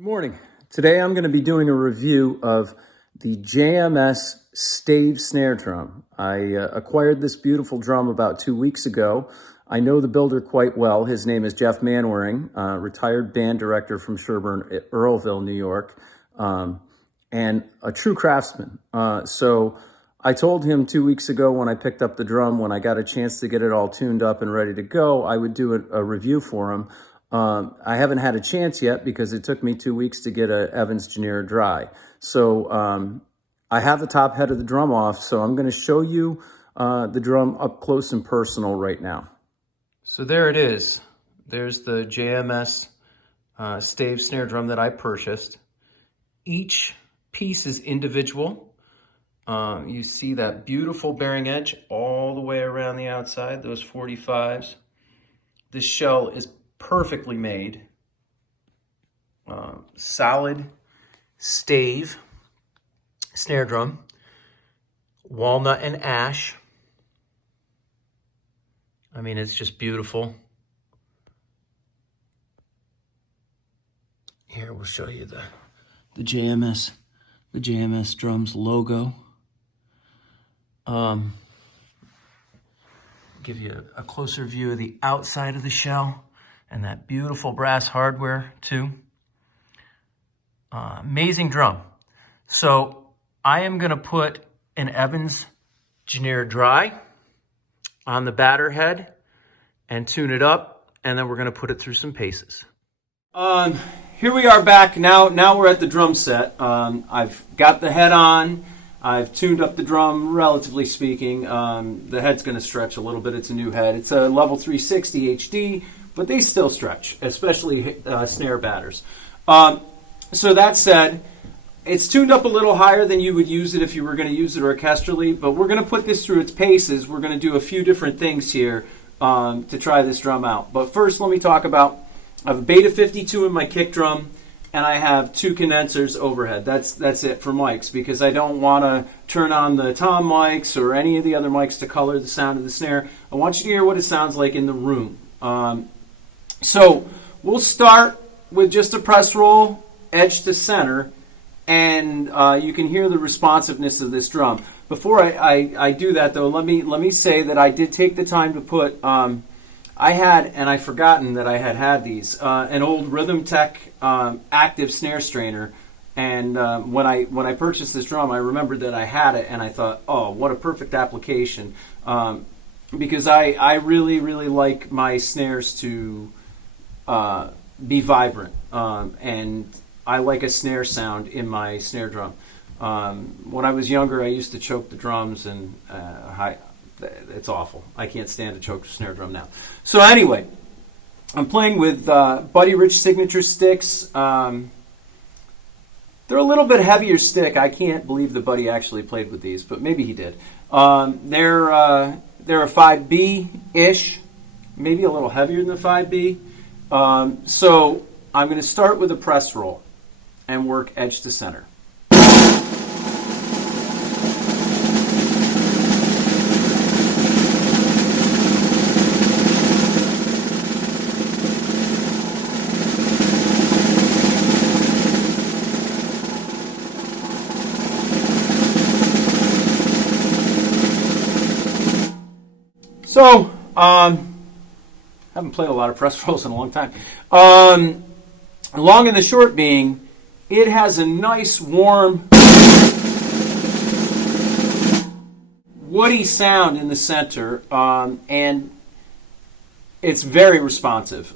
Good morning. Today I'm going to be doing a review of the JMS Stave Snare Drum. I acquired this beautiful drum about 2 weeks ago. I know the builder quite well. His name is Jeff Manwaring, retired band director from Sherburne, Earlville, New York, and a true craftsman. So I told him 2 weeks ago when I picked up the drum, when I got a chance to get it all tuned up and ready to go, I would do a review for him. I haven't had a chance yet because it took me 2 weeks to get a Evans Janier dry. So I have the top head of the drum off, so I'm going to show you the drum up close and personal right now. So there it is. There's the JMS Stave Snare Drum that I purchased. Each piece is individual. You see that beautiful bearing edge all the way around the outside, those 45s. This shell is perfectly made, solid stave snare drum, walnut and ash. I mean, it's just beautiful. Here, we'll show you the JMS drums logo. Give you a closer view of the outside of the shell. And that beautiful brass hardware too. Amazing drum. So I am gonna put an Evans Janier dry on the batter head and tune it up, and then we're gonna put it through some paces. Here we are back now. Now we're at the drum set. I've got the head on. I've tuned up the drum, relatively speaking. The head's gonna stretch a little bit. It's a new head. It's a level 360 HD. But they still stretch, especially snare batters. So that said, it's tuned up a little higher than you would use it if you were going to use it orchestrally, but we're going to put this through its paces. We're going to do a few different things here to try this drum out. But first, let me talk about, I have a Beta 52 in my kick drum, and I have 2 condensers overhead. That's it for mics, because I don't want to turn on the tom mics or any of the other mics to color the sound of the snare. I want you to hear what it sounds like in the room. So we'll start with just a press roll, edge to center, and you can hear the responsiveness of this drum. Before I do that, though, let me say that I did take the time to put, I had, and I've forgotten that I had these, an old Rhythm Tech active snare strainer, and when I purchased this drum, I remembered that I had it, and I thought, oh, what a perfect application, because I really like my snares to be vibrant, and I like a snare sound in my snare drum. When I was younger, I used to choke the drums, and it's awful. I can't stand a choked snare drum now. So anyway, I'm playing with Buddy Rich signature sticks. They're a little bit heavier stick. I can't believe that Buddy actually played with these, but maybe he did. They're a 5B-ish, maybe a little heavier than the 5B. So I'm going to start with a press roll and work edge to center. So, haven't played a lot of press rolls in a long time. Long and the short being, it has a nice, warm, woody sound in the center, and it's very responsive.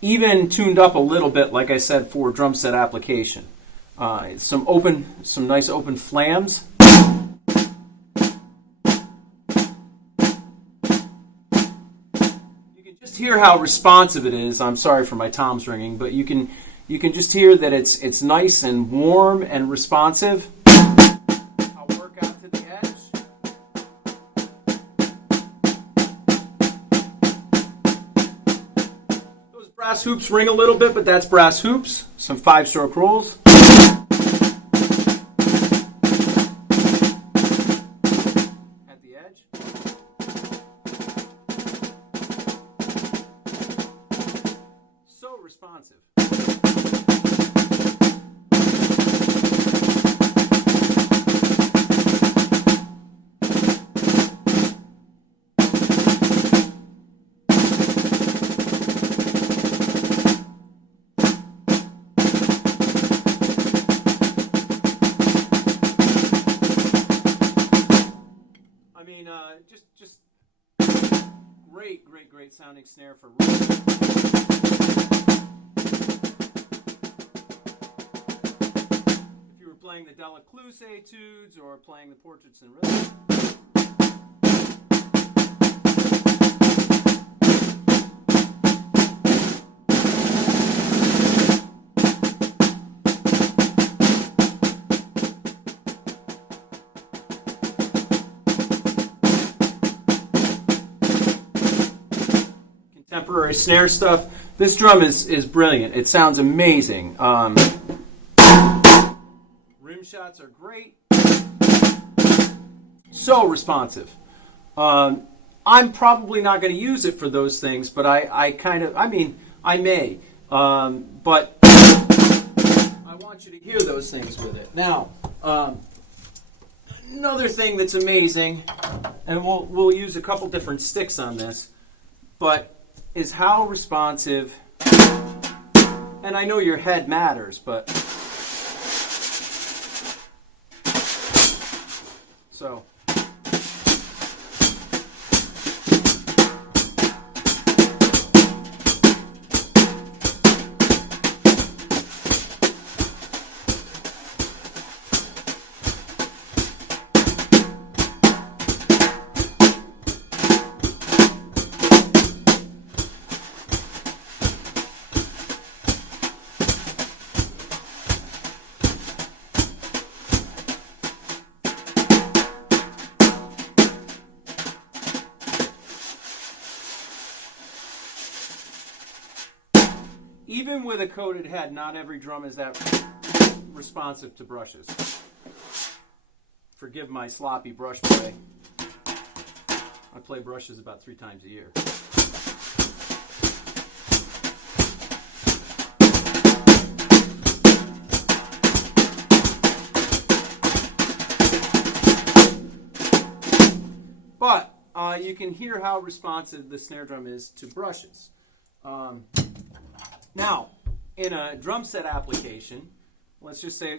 Even tuned up a little bit, like I said, for drum set application. Some nice open flams. Hear how responsive it is. I'm sorry for my toms ringing, but you can just hear that it's nice and warm and responsive. I'll work out to the edge. Those brass hoops ring a little bit, but that's brass hoops. Some 5-stroke rolls. At the edge. responsive. great sounding snare for if you were playing the Delacluse etudes or playing the Portraits in Rhythm. Contemporary snare stuff. This drum is brilliant. It sounds amazing. Rim shots are great. So responsive. I'm probably not going to use it for those things, but I may. But I want you to hear those things with it. Now, another thing that's amazing, and we'll use a couple different sticks on this, but is how responsive, and I know your head matters, but so even with a coated head, not every drum is that responsive to brushes. Forgive my sloppy brush play. I play brushes about 3 times a year. But you can hear how responsive the snare drum is to brushes. Now, in a drum set application, let's just say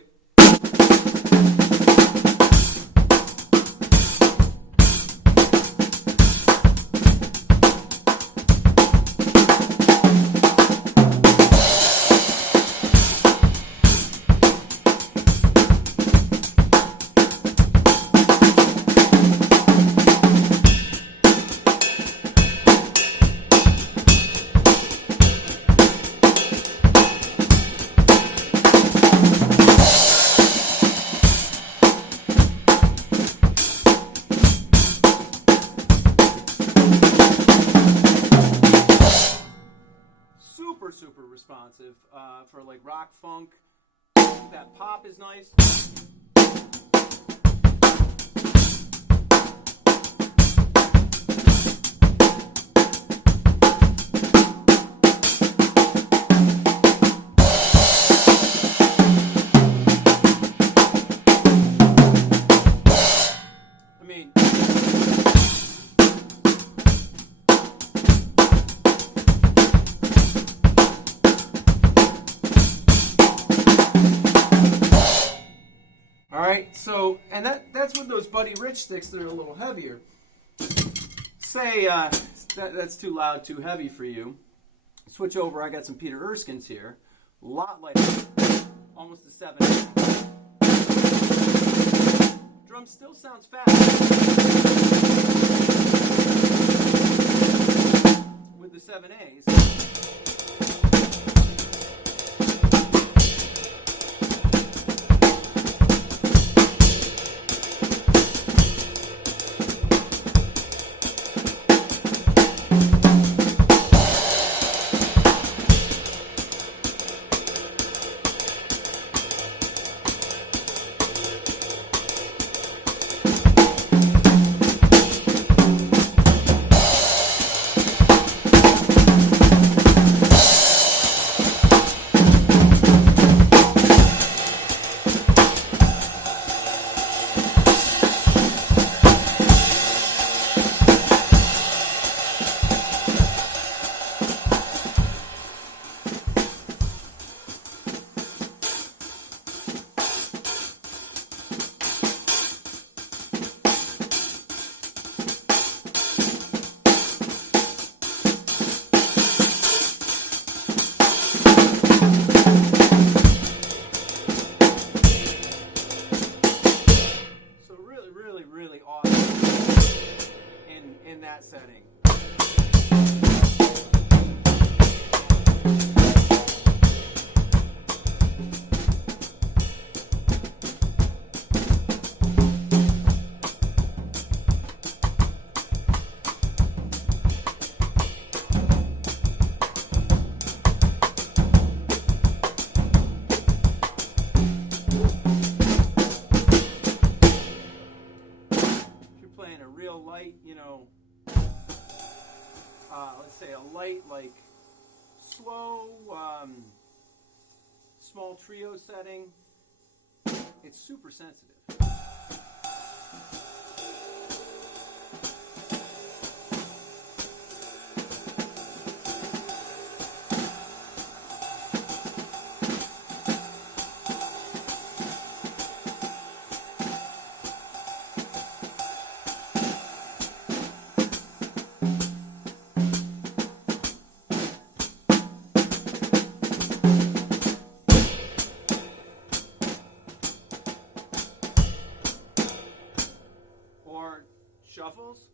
super responsive for like rock, funk. That pop is nice. I mean, so, and that's with those Buddy Rich sticks that are a little heavier. Say that's too loud, too heavy for you. Switch over, I got some Peter Erskine's here. A lot lighter, almost a 7. Drum still sounds fast. With the 7As. like slow, small trio setting, it's super sensitive. Or shuffles.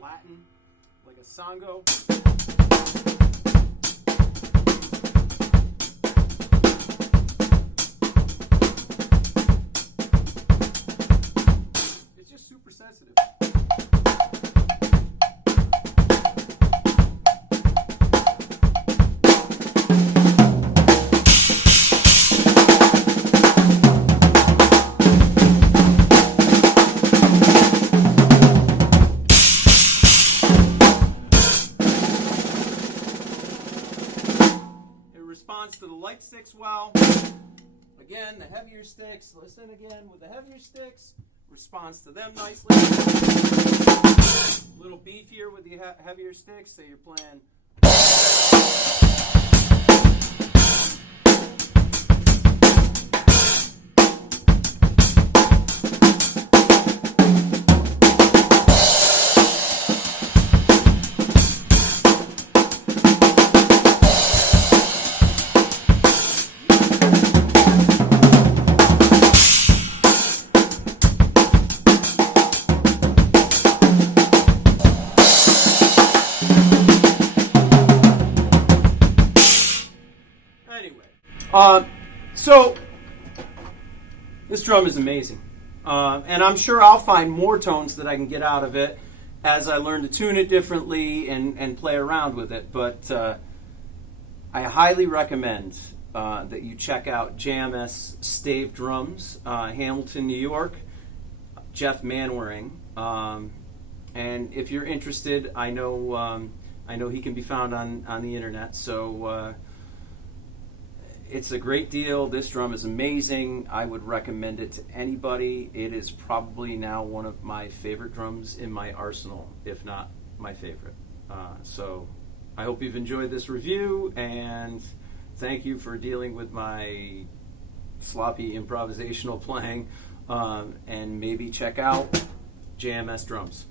Latin, like a sango. It's just super sensitive. Responds to the light sticks well. Again, the heavier sticks, listen again with the heavier sticks, responds to them nicely. A little beefier with the heavier sticks, say you're playing. So this drum is amazing, and I'm sure I'll find more tones that I can get out of it as I learn to tune it differently and play around with it. But I highly recommend that you check out JMS Stave Drums, Hamilton, New York, Jeff Manwaring, and if you're interested, I know he can be found on the internet. So. It's a great deal. This drum is amazing. I would recommend it to anybody. It is probably now one of my favorite drums in my arsenal, if not my favorite. So I hope you've enjoyed this review, and thank you for dealing with my sloppy improvisational playing, and maybe check out JMS Drums.